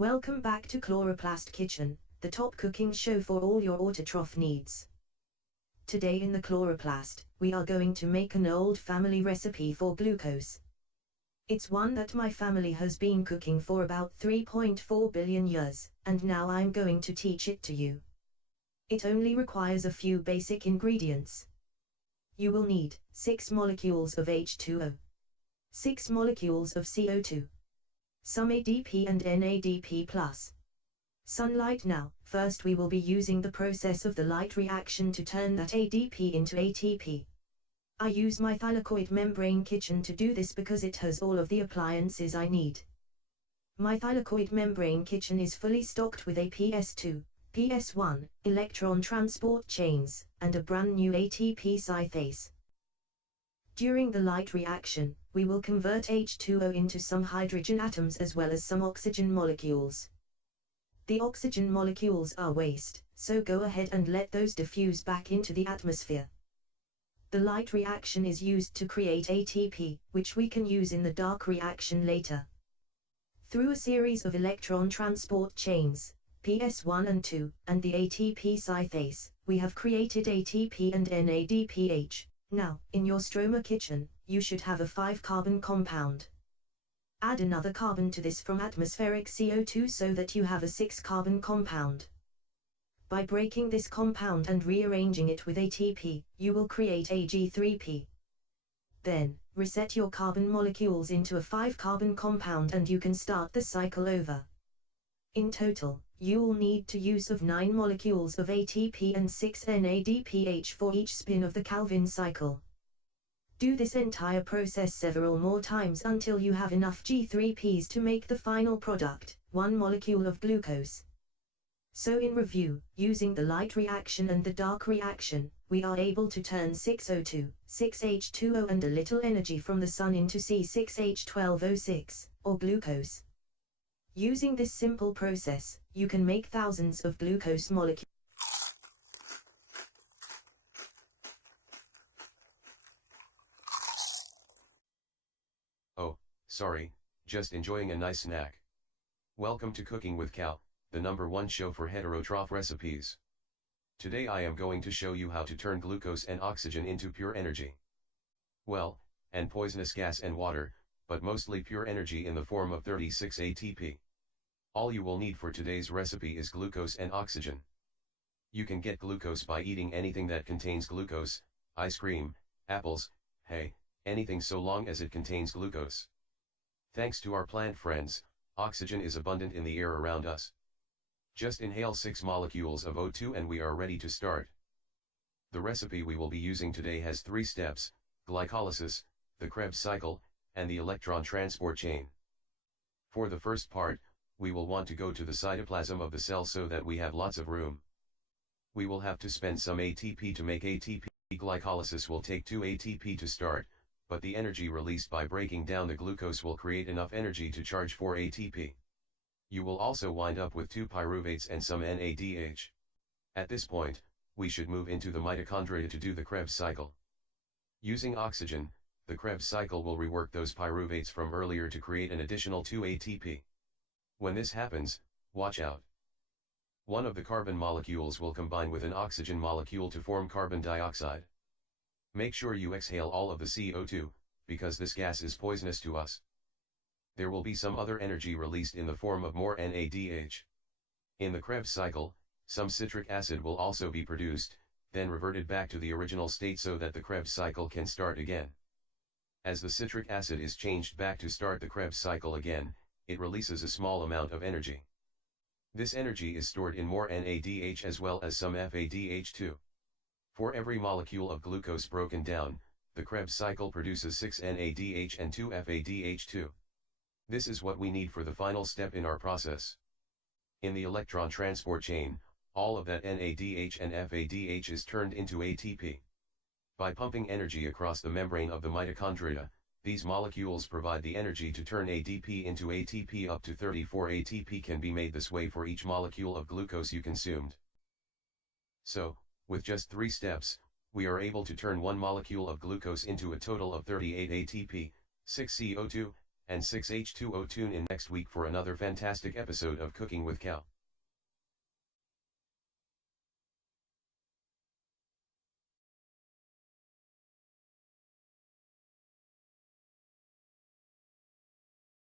Welcome back to Chloroplast Kitchen, the top cooking show for all your autotroph needs. Today in the Chloroplast, we are going to make an old family recipe for glucose. It's one that my family has been cooking for about 3.4 billion years, and now I'm going to teach it to you. It only requires a few basic ingredients. You will need 6 molecules of H2O, 6 molecules of CO2, some ADP and NADP+. Sunlight. Now, first we will be using the process of the light reaction to turn that ADP into ATP. I use my thylakoid membrane kitchen to do this because it has all of the appliances I need. My thylakoid membrane kitchen is fully stocked with a PS2, PS1, electron transport chains, and a brand new ATP synthase. During the light reaction, we will convert H2O into some hydrogen atoms as well as some oxygen molecules. The oxygen molecules are waste, so go ahead and let those diffuse back into the atmosphere. The light reaction is used to create ATP, which we can use in the dark reaction later. Through a series of electron transport chains, PS1 and 2, and the ATP synthase, we have created ATP and NADPH. Now, in your stroma kitchen, you should have a 5-carbon compound. Add another carbon to this from atmospheric CO2 so that you have a 6-carbon compound. By breaking this compound and rearranging it with ATP, you will create Ag3P. Then, reset your carbon molecules into a 5-carbon compound and you can start the cycle over. In total, you will need to use of 9 molecules of ATP and 6 NADPH for each spin of the Calvin cycle. Do this entire process several more times until you have enough G3Ps to make the final product, 1 molecule of glucose. So in review, using the light reaction and the dark reaction, we are able to turn 6O2, 6H2O and a little energy from the sun into C6H12O6, or glucose. Using this simple process, you can make thousands of glucose molecules. Oh, sorry, just enjoying a nice snack. Welcome to Cooking with Cal, the #1 show for heterotroph recipes. Today I am going to show you how to turn glucose and oxygen into pure energy. Well, and poisonous gas and water, but mostly pure energy in the form of 36 ATP. All you will need for today's recipe is glucose and oxygen. You can get glucose by eating anything that contains glucose, ice cream, apples, hay, anything so long as it contains glucose. Thanks to our plant friends, oxygen is abundant in the air around us. Just inhale 6 molecules of O2 and we are ready to start. The recipe we will be using today has 3 steps: glycolysis, the Krebs cycle, and the electron transport chain. For the first part, we will want to go to the cytoplasm of the cell so that we have lots of room. We will have to spend some ATP to make ATP. Glycolysis will take 2 ATP to start, but the energy released by breaking down the glucose will create enough energy to charge 4 ATP. You will also wind up with 2 pyruvates and some NADH. At this point, we should move into the mitochondria to do the Krebs cycle. Using oxygen, the Krebs cycle will rework those pyruvates from earlier to create an additional 2 ATP. When this happens, watch out. One of the carbon molecules will combine with an oxygen molecule to form carbon dioxide. Make sure you exhale all of the CO2, because this gas is poisonous to us. There will be some other energy released in the form of more NADH. In the Krebs cycle, some citric acid will also be produced, then reverted back to the original state so that the Krebs cycle can start again. As the citric acid is changed back to start the Krebs cycle again, it releases a small amount of energy. This energy is stored in more NADH as well as some FADH2. For every molecule of glucose broken down, the Krebs cycle produces 6 NADH and 2 FADH2. This is what we need for the final step in our process. In the electron transport chain, all of that NADH and FADH is turned into ATP. By pumping energy across the membrane of the mitochondria, these molecules provide the energy to turn ADP into ATP. Up to 34 ATP can be made this way for each molecule of glucose you consumed. So, with just 3 steps, we are able to turn 1 molecule of glucose into a total of 38 ATP, 6 CO2, and 6H2O. Tune in next week for another fantastic episode of Cooking with Cal.